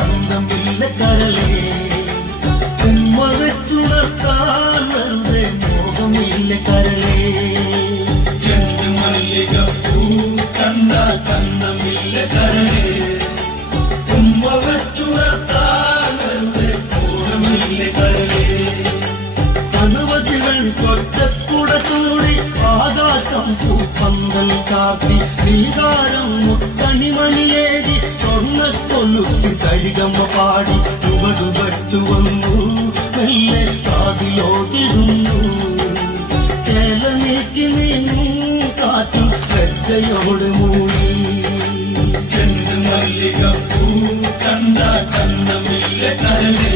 ചന്തമില്ല കരളേ. ഉമ്മറച്ചുണർത്താൻ വെറുതെ മോഹമില്ല കരളേ. ചെണ്ട് മല്ലികപ്പൂ കണ്ടാൽ ചന്തമില്ല കരളേ. ഉമ്മറച്ചുണർത്താൻ വെറുതെ മോഹമില്ല കരളേ. അനവധികൾ കൊറ്റക്കുട ചൂടി ആകാശം പൂപ്പന്തൽ കാത്തി നീകാരം മുത്തണിമണിയേരി സ്വർണക്കൊലുത്തി ചരികമ്മ പാടി ചുവടുപറ്റു വന്നു. മെല്ലെ കാതിലോതിടുന്നു ചേല നീക്കി നീങ്ങും കാറ്റും ലജ്ജയോട് മൂടി. ചെന്ന് മല്ലിക പൂ കണ്ട കണ്ണമില്ല കരലേ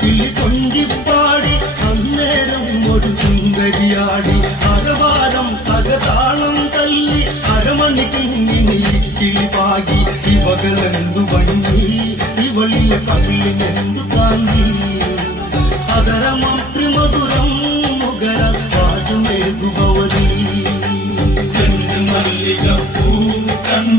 കിളി കൊഞ്ചിപ്പാടി അന്നേരം ഒരു സുന്ദരിയാടി. അകവാരം അകതാളം തല്ലി അരമണിക്കിങ്ങനെ കിളി പാടി ഇവകളെന്തു വണ്ടി ഇവളിലെ പകലിനെന്തു കാന്തി അതരമം ത്രിമധുരം മുഖര പാടുമേകുഭവതി മല്ലിക പൂ കണ്ണ